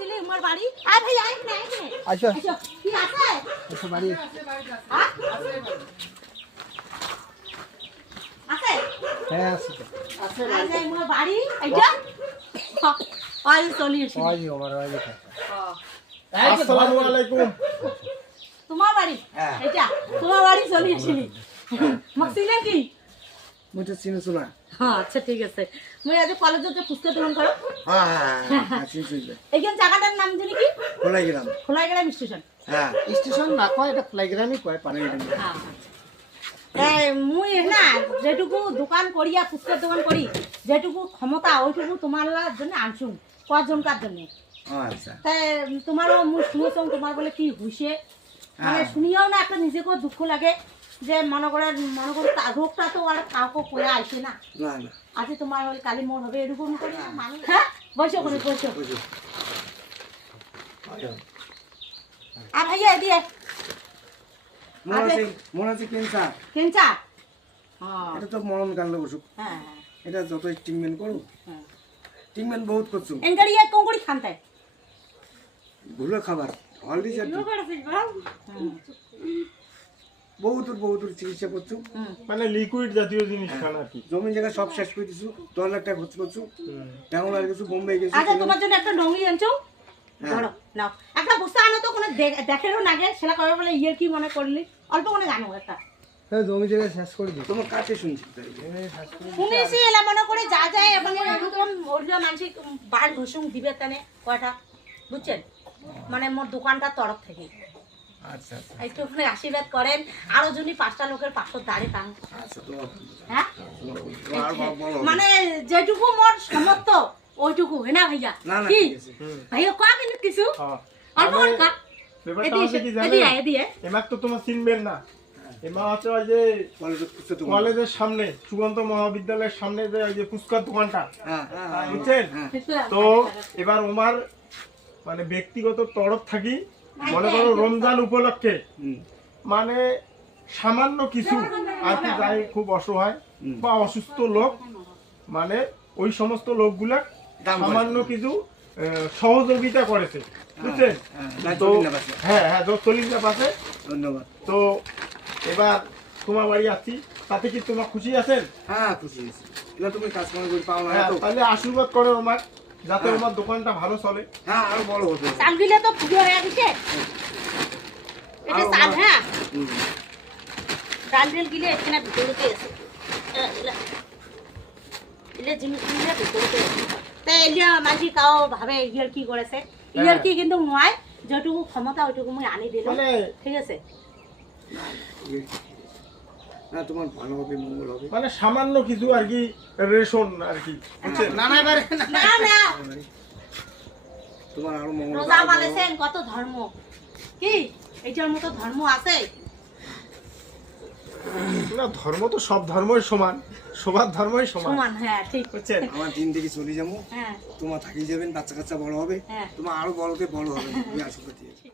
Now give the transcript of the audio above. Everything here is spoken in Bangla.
আসলে আমার বাড়ি আ ভাই আই না আসো আসো কি আছে আসো বাড়ি হ্যাঁ আছে হ্যাঁ আছে আছে আমার বাড়ি এইটা আই চলি আসি ওই আমার ওই কথা আসসালামু আলাইকুম। তোমার বাড়ি এইটা তোমার বাড়ি চলি আসি মক্সিলে কি মুই চিনছো না হ্যাঁ আচ্ছা ঠিক আছে মই আজ কলেজে পুস্তক গ্রহণ করো হ্যাঁ হ্যাঁ চিনছো এইখান জায়গাটার নাম জানি কি খোলাই গেলাম খোলাইগড়া স্টেশন হ্যাঁ স্টেশন না কয় এটা খোলাই গ্রামই কয় পানি গেলাম হ্যাঁ মুই না যেটুকু দোকান করিয়া পুস্তক দোকান করি যেটুকু ক্ষমতা ওইটুকু তোমার জন্য আনছু কজনকার জন্য আচ্ছা তাই তোমারও মুই শুনেছ তোমার বলে কি হুইসে মানে শুনিয়াও না একটা নিজেকেও দুঃখ লাগে যে মনে করো রোগটা তো আর কাউকে করে আসে না না না আজকে তোমার ওই কালী মোড় হবে এরকম করি না মানুষ হ্যাঁ বসো করে বসো আর ভাইয়া এদিকে মনে আছে কেনসা কেনচা হ্যাঁ এটা তো মরণ কান্ড বসুক হ্যাঁ এটা যতই ট্রিটমেন্ট করো হ্যাঁ ট্রিটমেন্ট বহুত করছো এনগাড়িয়া কোঙ্গড়ি খানতায় ভুলো খাবার অলরেডি বহুত চিকিৎসা করছো মানে লিকুইড জাতীয় জিনিস খান আর কি। জমি জায়গা সব শেষ করে দিছো 10 লাখ টাকা খরচ করছো ব্যাঙ্গালোর গেছো বোম্বে গেছো আচ্ছা তোমার জন্য একটা ডঙ্গি আনছো ধরো নাও একটা বস্তা আনো তো কোনো দেখেরও নাগে সেটা করবে বলে ইয়ে কি মনে করলি অল্প কোনো জানো একটা হ্যাঁ জমি জায়গা শেষ করে দিই তোমার কাছে শুনছি শুনেছি এলা মনে করে যা যায় এবং এরকম ওরজা মানসিক বার ঘুষুং দিবে তানে কয়টা বুঝছেন মানে মোর দোকানটার তরফ থেকে আচ্ছা আচ্ছা একটু ওখানে আশীর্বাদ করেন আরো যদি 5টা লোকের 500 দাঁড়িয়ে তান আচ্ছা তোমার হ্যাঁ আর বলো মানে যেটুকু মোর সমর্থ ওইটুকু না ভাইয়া না না কি ঠিক আছে ভাইয়া কয়া কিন্তু কিছু হ্যাঁ। অল্প মানে কা ব্যাপারটা হচ্ছে কি জানেন? এদিকে এমাক তো তোমার চিনবেন না। এমা হচ্ছে ওই যে কলেজের সামনে চূড়ান্ত মহাবিদ্যালয়ের সামনে যে ওই যে ফুচকার দোকানটা হ্যাঁ বুঝছেন? তো এবার ওমার মানে ব্যক্তিগত তরফ থাকি মনে করো রমজান উপলক্ষে মানে সামান্য কিছু আর কি যাই খুব অসহায় বা অসুস্থ লোক মানে ওই সমস্ত লোকগুলা সামান্য কিছু সহযোগিতা করেছে বুঝছেন তো হ্যাঁ হ্যাঁ চল্লিশটা পাশে ধন্যবাদ তো এবার তোমার বাড়ি আসছি তাতে কি তোমার খুশি আছেন? হ্যাঁ খুশি আছি এবার তুমি কাজ করে পাও না হ্যাঁ তো তাহলে আশীর্বাদ করো আমার যাতে আমার দোকানটা ভালো চলে। হ্যাঁ আরো বড় হবে চালগুলো তো পুজো হয়ে গেছে এটা চাল হ্যাঁ ডাল ডাল গিলে এখানে ভিতরতে আছে এলে জিনিসগুলো ভিতরতে আছে তাই এলিয়া মাঝি কাও ভাবে ইয়ার কি করেছে ইয়ার কি কিন্তু নয় যেটুকু ক্ষমতা ওইটুকু আমি আনি দিলাম মানে ঠিক আছে না তোমার ভালো হবে মঙ্গল হবে মানে সামান্য কিছু আর কি রেশন আর কি বুঝছেন? না না এবারে না না তোমার আরো মঙ্গল রোজা মানেছেন কত ধর্ম কি এইটার মতো ধর্ম আছে না ধর্ম তো সব ধর্মই সমান সবার ধর্মই সমান সমান হ্যাঁ ঠিক বুঝছেন? আমার দিন থেকে চলে যাবো হ্যাঁ তোমার থাকি যাবেন বাচ্চা কাচ্চা বড় হবে হ্যাঁ তোমার আরো বড়তে বড় হবে আমি আশীর্বাদ দিই